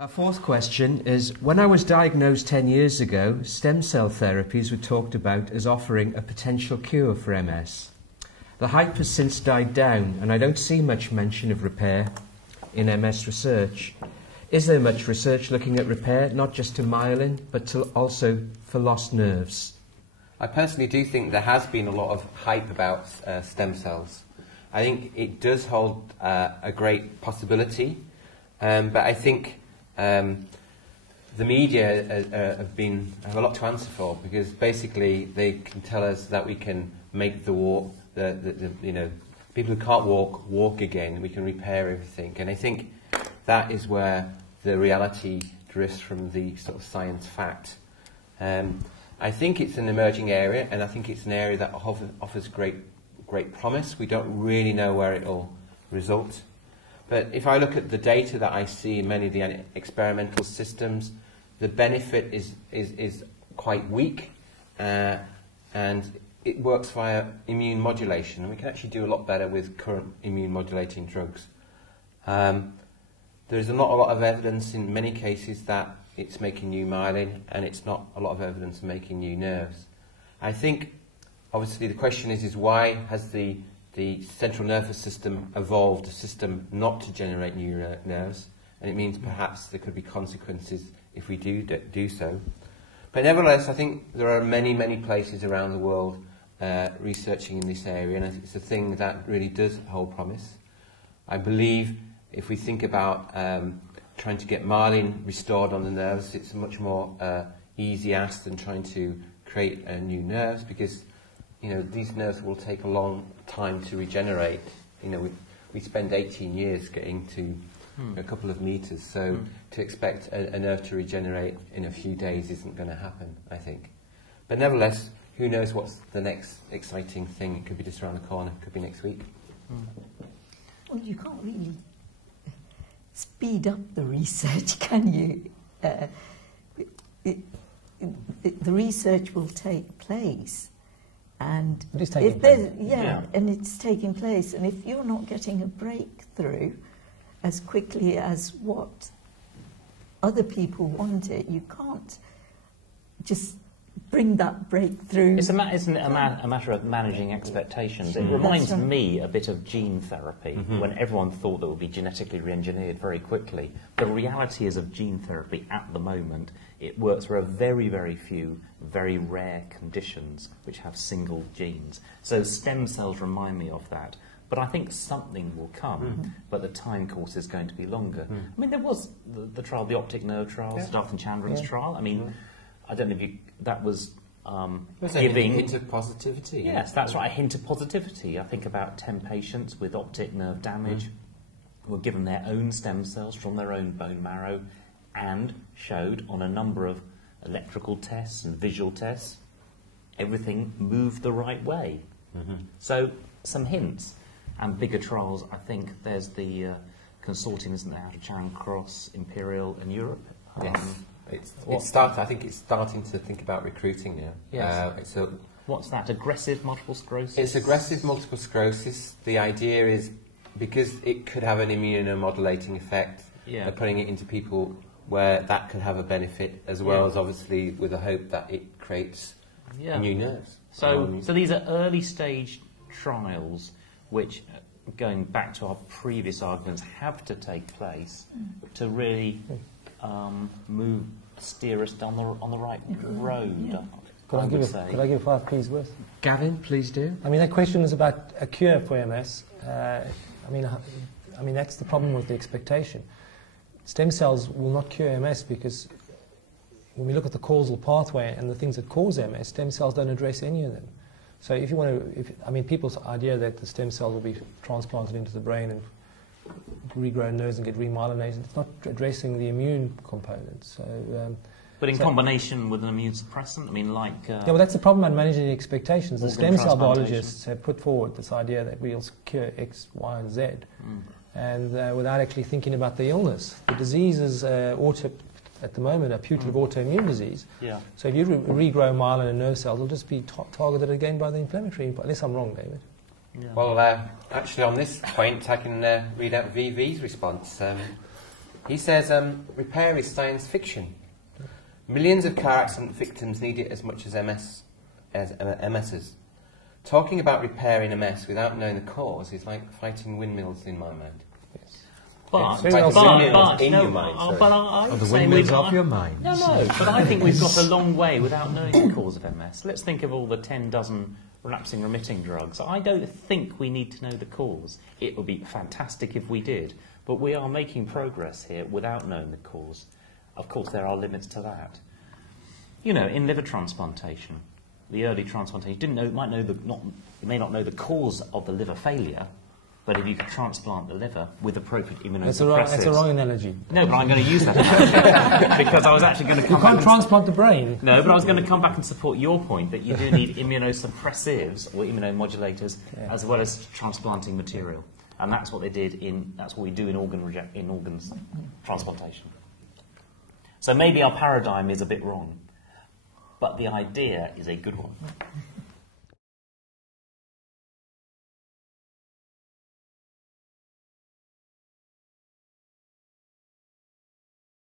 Our fourth question is, when I was diagnosed 10 years ago, stem cell therapies were talked about as offering a potential cure for MS. The hype has since died down, and I don't see much mention of repair in MS research. Is there much research looking at repair, not just to myelin, but also for lost nerves? I personally do think there has been a lot of hype about stem cells. I think it does hold a great possibility, but I think the media have a lot to answer for, because basically they can tell us that we can make the walk, people who can't walk again. We can repair everything, and I think that is where the reality drifts from the sort of science fact. I think it's an emerging area, and I think it's an area that offers great promise. We don't really know where it will result. But if I look at the data that I see in many of the experimental systems, the benefit is quite weak, and it works via immune modulation. And we can actually do a lot better with current immune modulating drugs. There's not a lot of evidence in many cases that it's making new myelin, and it's not a lot of evidence of making new nerves. I think, obviously, the question is why has the central nervous system evolved a system not to generate new nerves? And it means perhaps there could be consequences if we do so. But nevertheless, I think there are many places around the world researching in this area, and it's a thing that really does hold promise. I believe if we think about trying to get myelin restored on the nerves, it's a much more easy ask than trying to create new nerves, because these nerves will take a long time to regenerate. We spend 18 years getting to a couple of meters, so to expect a nerve to regenerate in a few days isn't going to happen, I think. But nevertheless, who knows what's the next exciting thing? It could be just around the corner, it could be next week. Well, you can't really speed up the research, can you? The research will take place. And it is taking place. And it's taking place. And if you're not getting a breakthrough as quickly as what other people want it, you can't just bring that breakthrough. It's a matter of managing expectations. It reminds me a bit of gene therapy, when everyone thought that it would be genetically re-engineered very quickly. The reality is of gene therapy at the moment, it works for a very few, very rare conditions which have single genes. So stem cells remind me of that. But I think something will come, but the time course is going to be longer. I mean, there was the trial, the optic nerve trial, Siddharth and Chandran's trial. I mean, I don't know if that was giving a hint of positivity. Yes, that's right, a hint of positivity. I think about 10 patients with optic nerve damage were given their own stem cells from their own bone marrow, and showed on a number of electrical tests and visual tests, everything moved the right way. So some hints, and bigger trials. I think there's the consortium, isn't there, out of Charing Cross, Imperial and Europe. Yes. I think it's starting to think about recruiting now. Yes. What's that? Aggressive multiple sclerosis? It's aggressive multiple sclerosis. The idea is, because it could have an immunomodulating effect, they're putting it into people where that could have a benefit, as well as obviously with the hope that it creates new nerves. So these are early stage trials which, going back to our previous arguments, have to take place to really steer us down on the right road. Could I give 5 P's worth? Gavin, please do. I mean, that question is about a cure for MS. I mean, that's the problem with the expectation. Stem cells will not cure MS, because when we look at the causal pathway and the things that cause MS, stem cells don't address any of them. So if you want to, people's idea that the stem cells will be transplanted into the brain and regrow nerves and get remyelinated, it's not addressing the immune component. So, but in combination with an immune suppressant, I mean, like... well, that's the problem about managing the expectations. The stem cell biologists have put forward this idea that we'll cure X, Y, and Z, and without actually thinking about the illness. The disease is at the moment, a putative autoimmune disease. So if you regrow myelin and nerve cells, it'll just be targeted again by the inflammatory, unless I'm wrong, David. Well, actually on this point, I can read out VV's response. He says repair is science fiction. Millions of car accident victims need it as much as MSs. Talking about repairing a mess without knowing the cause is like fighting windmills in my mind. But the windmills of your mind. No, but I think we've got a long way without knowing the cause of MS. Let's think of all the 10 dozen relapsing remitting drugs. I don't think we need to know the cause. It would be fantastic if we did, but we are making progress here without knowing the cause. Of course, there are limits to that. You know, in liver transplantation, the early transplantation, you may not know the cause of the liver failure, but if you could transplant the liver with appropriate immunosuppressives... That's a wrong analogy. No, but I'm going to use that analogy because I was actually going to come back... You can't transplant the brain. No, but I was going to come back and support your point that you do need immunosuppressives or immunomodulators as well as transplanting material. And that's what they did that's what we do in organs transplantation. So maybe our paradigm is a bit wrong, but the idea is a good one.